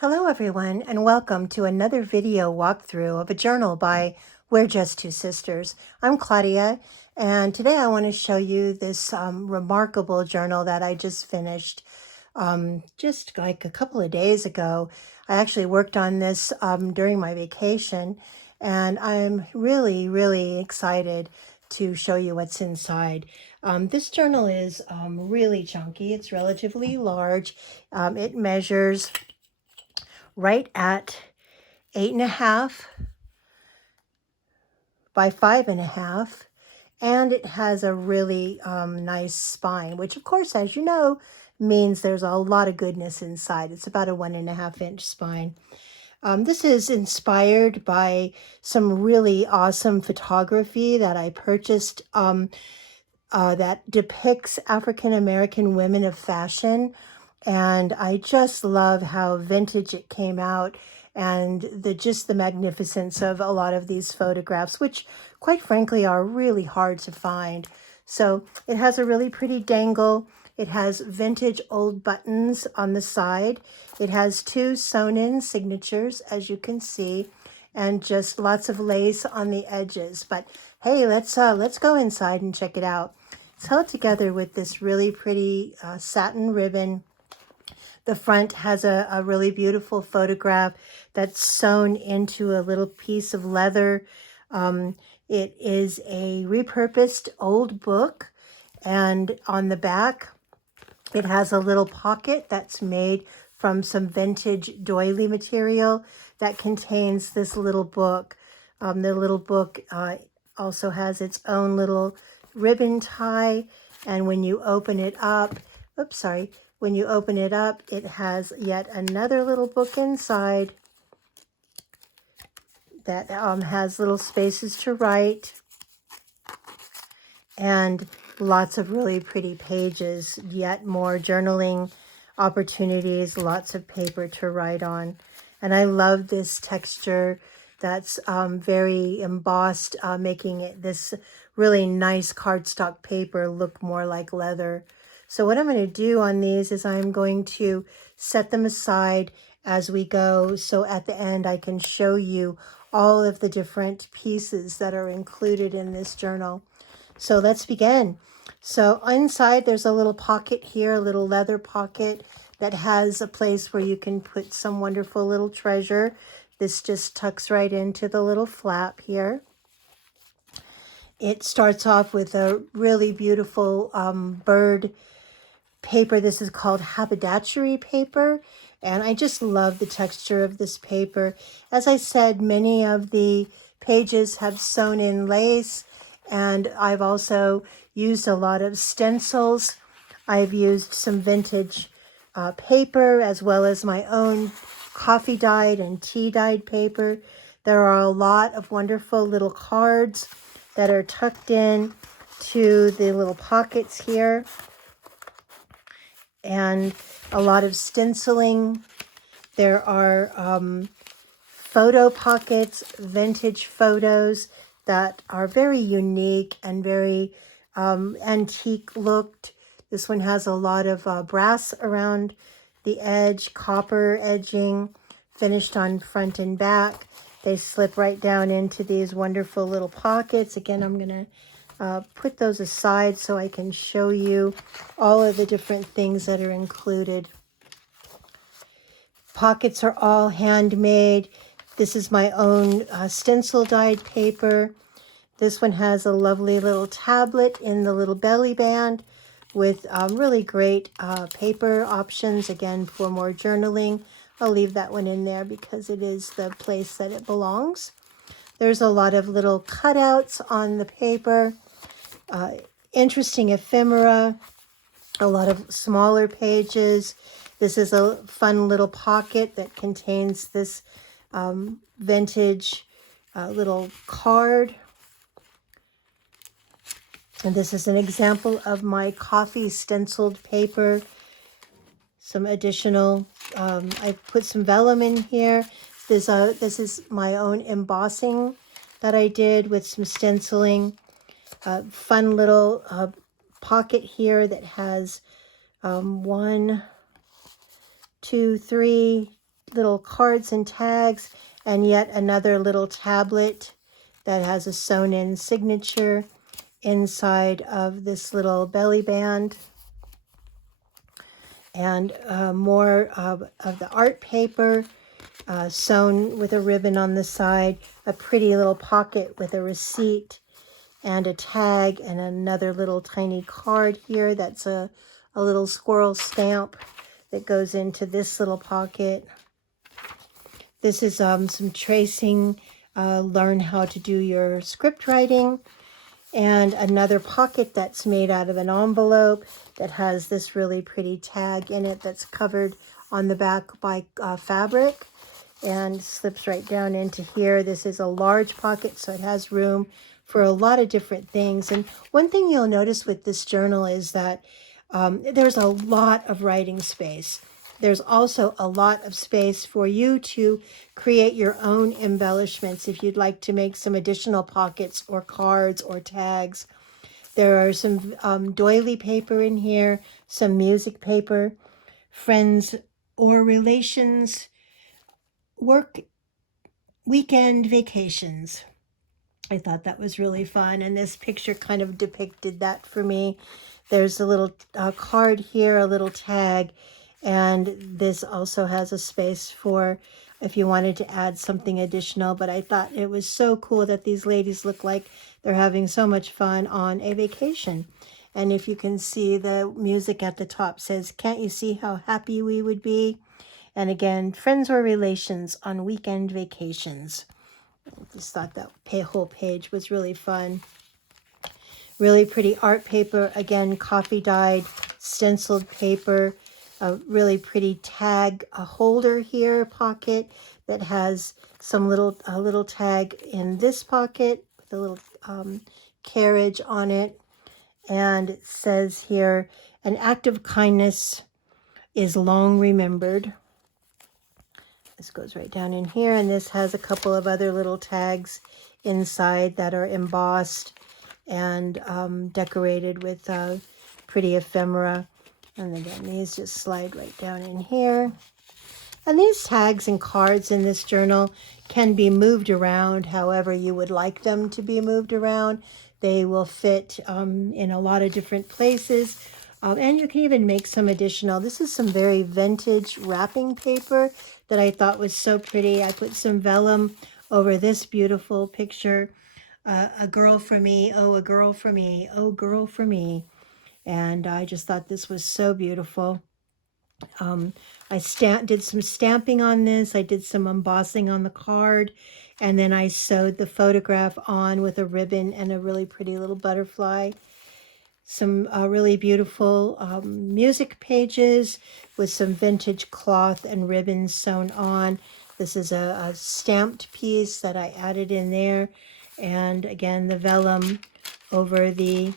Hello everyone, and welcome to another video walkthrough of a journal by We're Just Two Sisters. I'm Claudia, and today I want to show you this remarkable journal that I just finished just like a couple of days ago. I actually worked on this during my vacation, and I'm really excited to show you what's inside. This journal is really chunky. It's relatively large. It measures right at 8.5 by 5.5, and it has a really nice spine, which of course, as you know, means there's a lot of goodness inside. It's about a 1.5-inch spine. This is inspired by some really awesome photography that I purchased that depicts African American women of fashion. And I just love how vintage it came out, and the magnificence of a lot of these photographs, which quite frankly are really hard to find. So it has a really pretty dangle. It has vintage old buttons on the side. It has two sewn-in signatures, as you can see, and just lots of lace on the edges. But hey, let's go inside and check it out. It's held together with this really pretty satin ribbon. The front has a really beautiful photograph that's sewn into a little piece of leather. It is a repurposed old book, and on the back it has a little pocket that's made from some vintage doily material that contains this little book. The little book also has its own little ribbon tie, and when you open it up, when you open it up, it has yet another little book inside that has little spaces to write and lots of really pretty pages, yet more journaling opportunities, lots of paper to write on. And I love this texture that's very embossed, making it this really nice cardstock paper look more like leather. So what I'm going to do on these is I'm going to set them aside as we go, so at the end I can show you all of the different pieces that are included in this journal. So let's begin. So inside there's a little pocket here, a little leather pocket that has a place where you can put some wonderful little treasure. This just tucks right into the little flap here. It starts off with a really beautiful bird paper. This is called haberdashery paper, and I just love the texture of this paper. As I said, many of the pages have sewn in lace, and I've also used a lot of stencils. I've used some vintage paper, as well as my own coffee dyed and tea dyed paper. There are a lot of wonderful little cards that are tucked in to the little pockets here, and a lot of stenciling. There are photo pockets, vintage photos that are very unique and very antique looked. This one has a lot of brass around the edge, copper edging, finished on front and back. They slip right down into these wonderful little pockets. Again, I'm going to put those aside so I can show you all of the different things that are included. Pockets are all handmade. This is my own stencil dyed paper. This one has a lovely little tablet in the little belly band with really great paper options, again, for more journaling. I'll leave that one in there because it is the place that it belongs. There's a lot of little cutouts on the paper, interesting ephemera, a lot of smaller pages. This is a fun little pocket that contains this vintage little card. And this is an example of my coffee stenciled paper. Some additional, I put some vellum in here. This is my own embossing that I did with some stenciling. Fun little pocket here that has 1, 2, 3, little cards and tags, and yet another little tablet that has a sewn-in signature inside of this little belly band. And more of the art paper sewn with a ribbon on the side, a pretty little pocket with a receipt and a tag, and another little tiny card here that's a little squirrel stamp that goes into this little pocket. This is some tracing, learn how to do your script writing, and another pocket that's made out of an envelope that has this really pretty tag in it that's covered on the back by fabric and slips right down into here. This is a large pocket, so it has room for a lot of different things. And one thing you'll notice with this journal is that there's a lot of writing space. There's also a lot of space for you to create your own embellishments if you'd like to make some additional pockets or cards or tags. There are some doily paper in here, some music paper, friends or relations, work, weekend vacations. I thought that was really fun, and this picture kind of depicted that for me. There's a little card here, a little tag, and this also has a space for if you wanted to add something additional. But I thought it was so cool that these ladies look like they're having so much fun on a vacation. And if you can see, the music at the top says, "Can't you see how happy we would be?" And again, friends or relations on weekend vacations. I just thought that whole page was really fun. Really pretty art paper, again, coffee dyed, stenciled paper, a really pretty tag, a holder here, pocket that has some little tag in this pocket with a little carriage on it. And it says here, "An act of kindness is long remembered." This goes right down in here, and this has a couple of other little tags inside that are embossed and decorated with pretty ephemera. And again, these just slide right down in here. And these tags and cards in this journal can be moved around however you would like them to be moved around. They will fit in a lot of different places. And you can even make some additional. This is some very vintage wrapping paper that I thought was so pretty. I put some vellum over this beautiful picture. A girl for me, oh, a girl for me, oh, girl for me. And I just thought this was so beautiful. I did some stamping on this. I did some embossing on the card. And then I sewed the photograph on with a ribbon and a really pretty little butterfly. Some really beautiful music pages with some vintage cloth and ribbons sewn on. This is a stamped piece that I added in there. And again, the vellum over the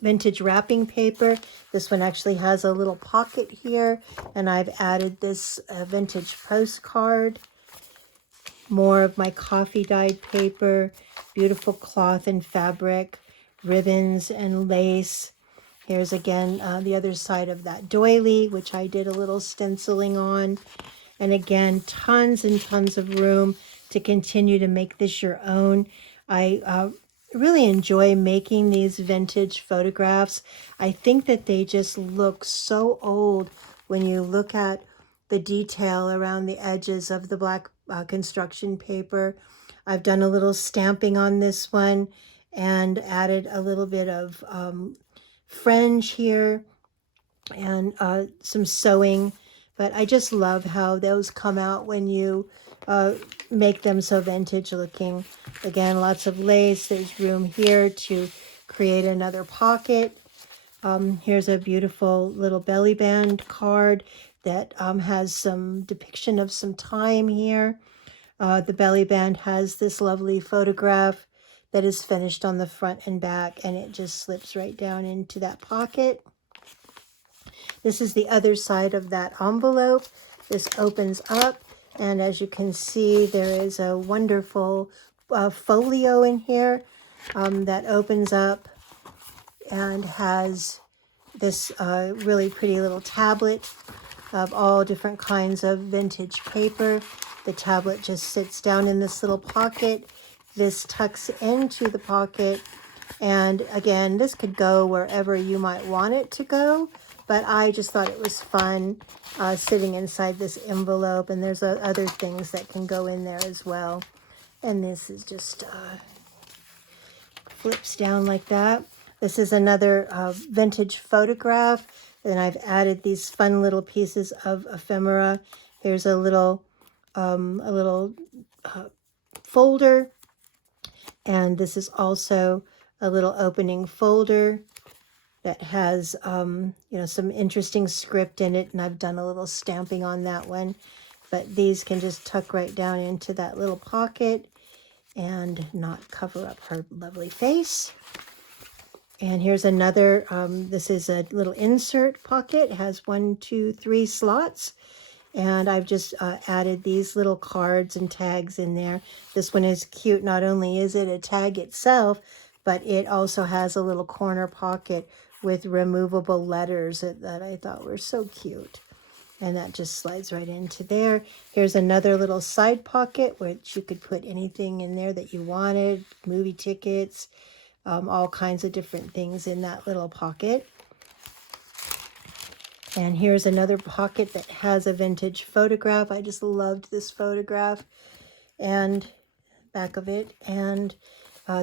vintage wrapping paper. This one actually has a little pocket here, and I've added this vintage postcard. More of my coffee dyed paper, beautiful cloth and fabric, ribbons and lace. Here's again the other side of that doily, which I did a little stenciling on. And again, tons and tons of room to continue to make this your own. I really enjoy making these vintage photographs. I think that they just look so old when you look at the detail around the edges of the black construction paper. I've done a little stamping on this one and added a little bit of fringe here and some sewing. But I just love how those come out when you make them so vintage looking. Again, lots of lace. There's room here to create another pocket. Here's a beautiful little belly band card that has some depiction of some time here. The belly band has this lovely photograph that is finished on the front and back, and it just slips right down into that pocket. This is the other side of that envelope. This opens up, and as you can see, there is a wonderful folio in here that opens up and has this really pretty little tablet of all different kinds of vintage paper. The tablet just sits down in this little pocket. This tucks into the pocket. And again, this could go wherever you might want it to go, but I just thought it was fun sitting inside this envelope. And there's other things that can go in there as well. And this is just flips down like that. This is another vintage photograph. And I've added these fun little pieces of ephemera. Here's a little folder. And this is also a little opening folder that has, you know, some interesting script in it. And I've done a little stamping on that one. But these can just tuck right down into that little pocket and not cover up her lovely face. And here's another, this is a little insert pocket. It has 1, 2, 3 slots. And I've just added these little cards and tags in there. This one is cute. Not only is it a tag itself, but it also has a little corner pocket with removable letters that I thought were so cute. And that just slides right into there. Here's another little side pocket which you could put anything in there that you wanted. Movie tickets, all kinds of different things in that little pocket. And here's another pocket that has a vintage photograph. I just loved this photograph and back of it. And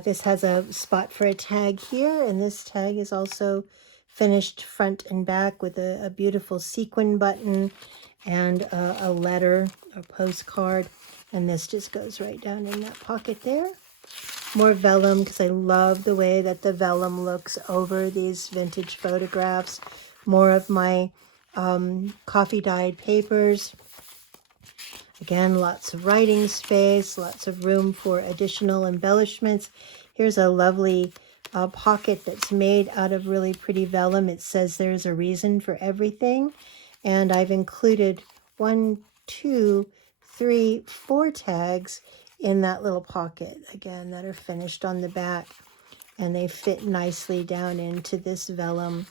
this has a spot for a tag here. And this tag is also finished front and back with a beautiful sequin button and a letter, a postcard. And this just goes right down in that pocket there. More vellum, because I love the way that the vellum looks over these vintage photographs. More of my coffee dyed papers. Again, lots of writing space, lots of room for additional embellishments. Here's a lovely pocket that's made out of really pretty vellum. It says there's a reason for everything. And I've included 1, 2, 3, 4 tags in that little pocket, again, that are finished on the back. And they fit nicely down into this vellum.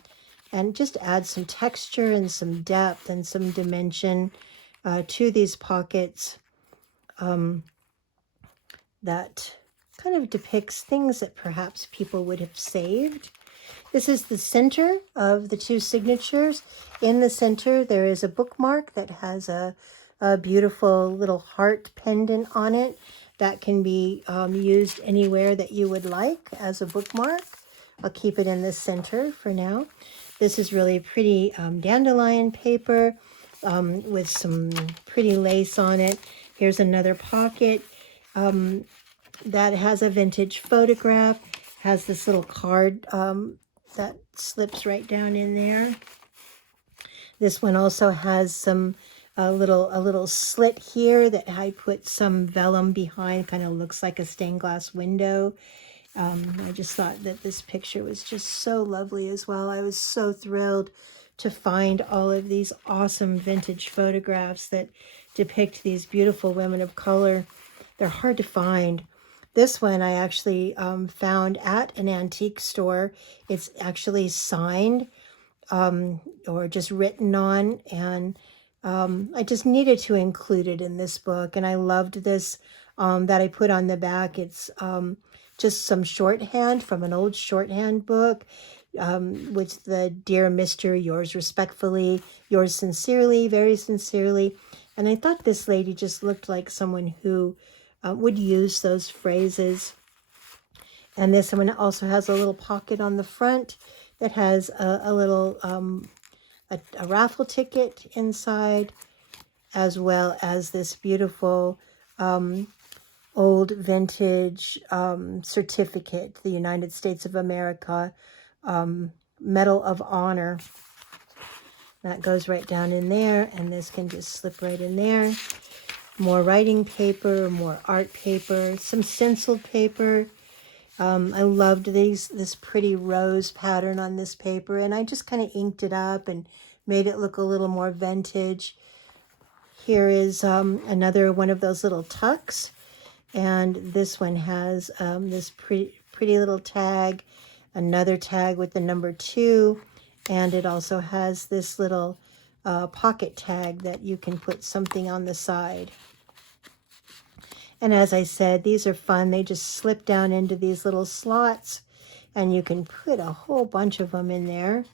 And just add some texture and some depth and some dimension to these pockets that kind of depicts things that perhaps people would have saved. This is the center of the 2 signatures. In the center, there is a bookmark that has a beautiful little heart pendant on it that can be used anywhere that you would like as a bookmark. I'll keep it in the center for now. This is really pretty dandelion paper with some pretty lace on it. Here's another pocket that has a vintage photograph, has this little card that slips right down in there. This one also has some a little slit here that I put some vellum behind, kind of looks like a stained glass window. I just thought that this picture was just so lovely as well. I was so thrilled to find all of these awesome vintage photographs that depict these beautiful women of color. They're hard to find. This one I actually found at an antique store. It's actually signed or just written on, and I just needed to include it in this book. And I loved this that I put on the back. It's just some shorthand from an old shorthand book, with the "Dear Mr. Yours respectfully, yours sincerely, very sincerely." And I thought this lady just looked like someone who would use those phrases. And this one also has a little pocket on the front that has a little a raffle ticket inside, as well as this beautiful old vintage certificate, the United States of America Medal of Honor. That goes right down in there, and this can just slip right in there. More writing paper, more art paper, some stenciled paper. I loved this pretty rose pattern on this paper, and I just kind of inked it up and made it look a little more vintage. Here is another one of those little tucks. And this one has this pretty little tag, another tag with the number 2, and it also has this little pocket tag that you can put something on the side. And as I said, these are fun. They just slip down into these little slots, and you can put a whole bunch of them in there.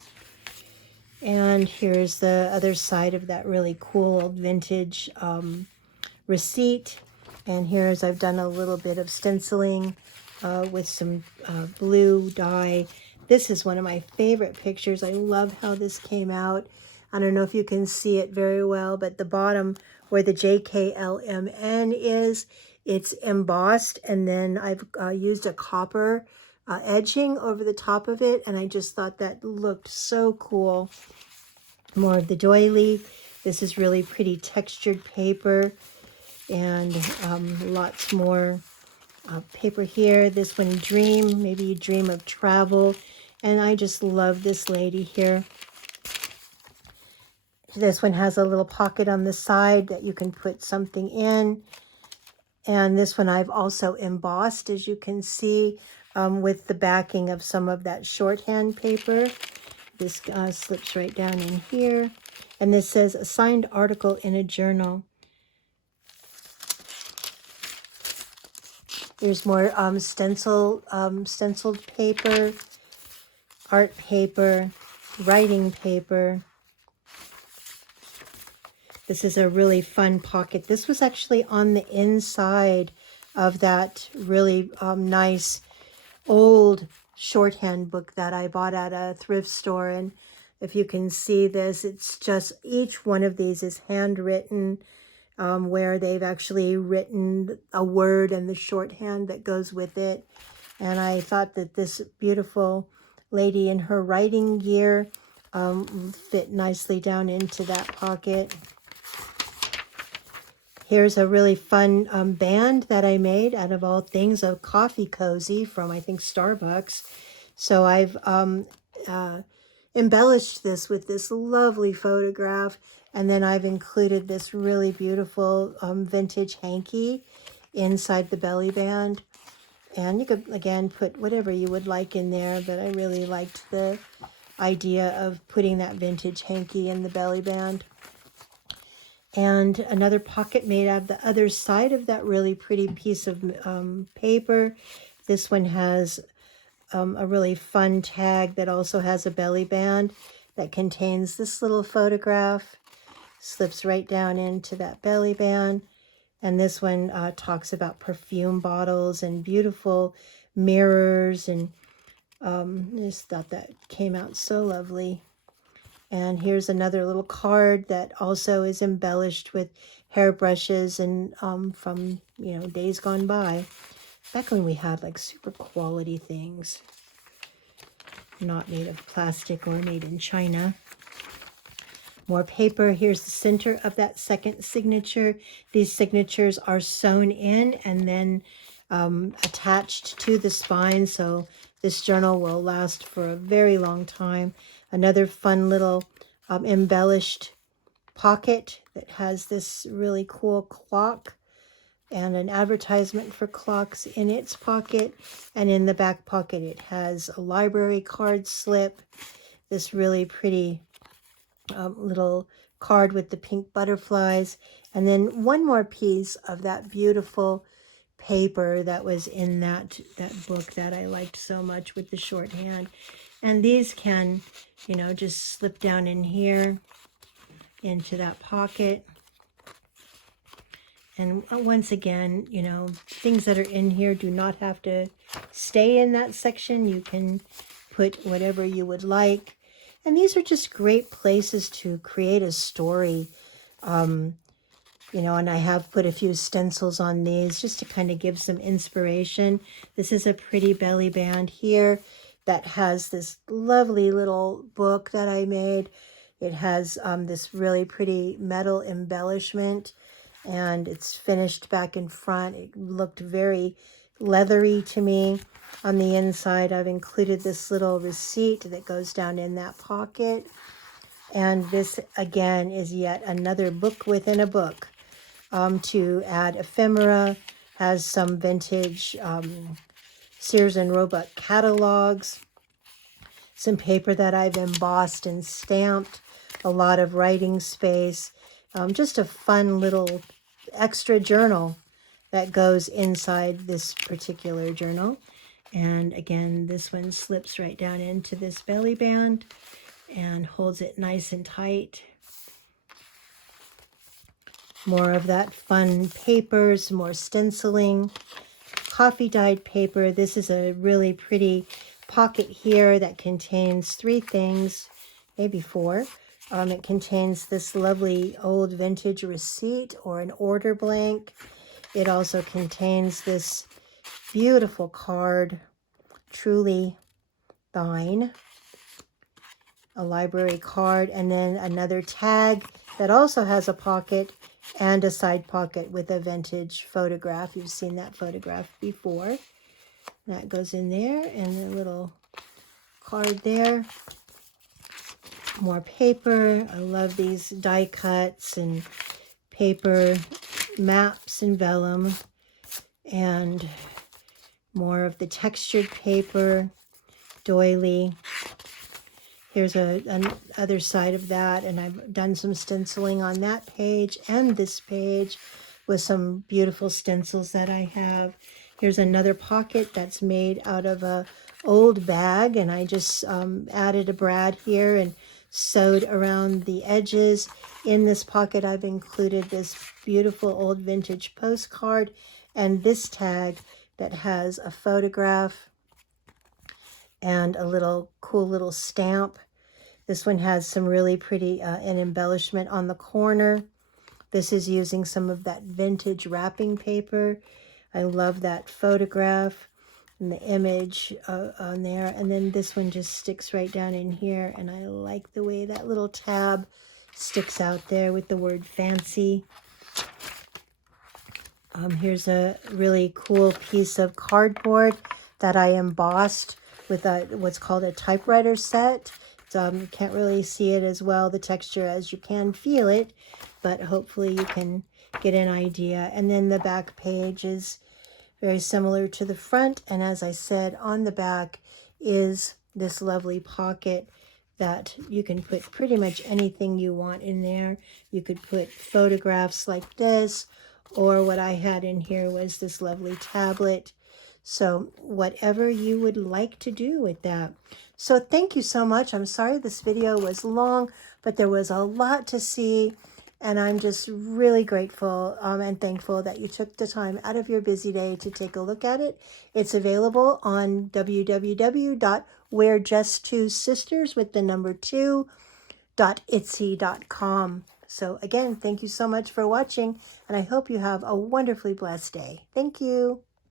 And here's the other side of that really cool old vintage receipt. And here's, I've done a little bit of stenciling with some blue dye. This is one of my favorite pictures. I love how this came out. I don't know if you can see it very well, but the bottom where the JKLMN is, it's embossed, and then I've used a copper edging over the top of it, and I just thought that looked so cool. More of the doily. This is really pretty textured paper, and lots more paper here. This one, dream, maybe you dream of travel, and I just love this lady here. This one has a little pocket on the side that you can put something in. And this one I've also embossed, as you can see, with the backing of some of that shorthand paper. This slips right down in here. And this says, a signed article in a journal. There's more stenciled paper, art paper, writing paper. This is a really fun pocket. This was actually on the inside of that really nice old shorthand book that I bought at a thrift store. And if you can see this, it's just, each one of these is handwritten, where they've actually written a word and the shorthand that goes with it. And I thought that this beautiful lady in her writing gear fit nicely down into that pocket. Here's a really fun band that I made out of all things, a coffee cozy from, I think, Starbucks. So I've embellished this with this lovely photograph, and then I've included this really beautiful vintage hanky inside the belly band. And you could, again, put whatever you would like in there, but I really liked the idea of putting that vintage hanky in the belly band. And another pocket made out of the other side of that really pretty piece of paper. This one has a really fun tag that also has a belly band that contains this little photograph. Slips right down into that belly band. And this one talks about perfume bottles and beautiful mirrors. And I just thought that came out so lovely. And here's another little card that also is embellished with hairbrushes and from, you know, days gone by. Back when we had like super quality things, not made of plastic or made in China. More paper. Here's the center of that second signature. These signatures are sewn in and then attached to the spine, so this journal will last for a very long time. Another fun little embellished pocket that has this really cool clock and an advertisement for clocks in its pocket. And in the back pocket, it has a library card slip, this really pretty little card with the pink butterflies, and then one more piece of that beautiful paper that was in that book that I liked so much with the shorthand. And these can, you know, just slip down in here into that pocket. And once again, you know, things that are in here do not have to stay in that section. You can put whatever you would like. And these are just great places to create a story. You know, and I have put a few stencils on these just to kind of give some inspiration. This is a pretty belly band here that has this lovely little book that I made. It has this really pretty metal embellishment, and it's finished back in front. It looked very leathery to me. On the inside, I've included this little receipt that goes down in that pocket. And this, again, is yet another book within a book. To add ephemera, has some vintage Sears and Roebuck catalogs, some paper that I've embossed and stamped a lot of writing space. Just a fun little extra journal that goes inside this particular journal. And again, this one slips right down into this belly band and holds it nice and tight. More of that fun paper, some more stenciling, coffee dyed paper. This is a really pretty pocket here that contains 3 things, maybe 4. It contains this lovely old vintage receipt or an order blank. It also contains this beautiful card, Truly Thine, a library card, and then another tag that also has a pocket and a side pocket with a vintage photograph. You've seen that photograph before. That goes in there, and the little card there. More paper. I love these die cuts and paper maps and vellum, and more of the textured paper, doily. Here's an other side of that, and I've done some stenciling on that page and this page with some beautiful stencils that I have. Here's another pocket that's made out of a old bag, and I just added a brad here and sewed around the edges. In this pocket, I've included this beautiful old vintage postcard and this tag that has a photograph and a little cool little stamp. This one has some really pretty an embellishment on the corner. This is using some of that vintage wrapping paper. I love that photograph and the image on there. And then this one just sticks right down in here, and I like the way that little tab sticks out there with the word fancy. Here's a really cool piece of cardboard that I embossed with what's called a typewriter set. You can't really see it as well, the texture, as you can feel it, but hopefully you can get an idea. And then the back page is very similar to the front, and as I said, on the back is this lovely pocket that you can put pretty much anything you want in there. You could put photographs like this, or what I had in here was this lovely tablet. So whatever you would like to do with that. So thank you so much. I'm sorry this video was long, but there was a lot to see, and I'm just really grateful and thankful that you took the time out of your busy day to take a look at it. It's available on www.we'rejusttwosisters with the number 2.etsy.com. So again, thank you so much for watching, and I hope you have a wonderfully blessed day. Thank you.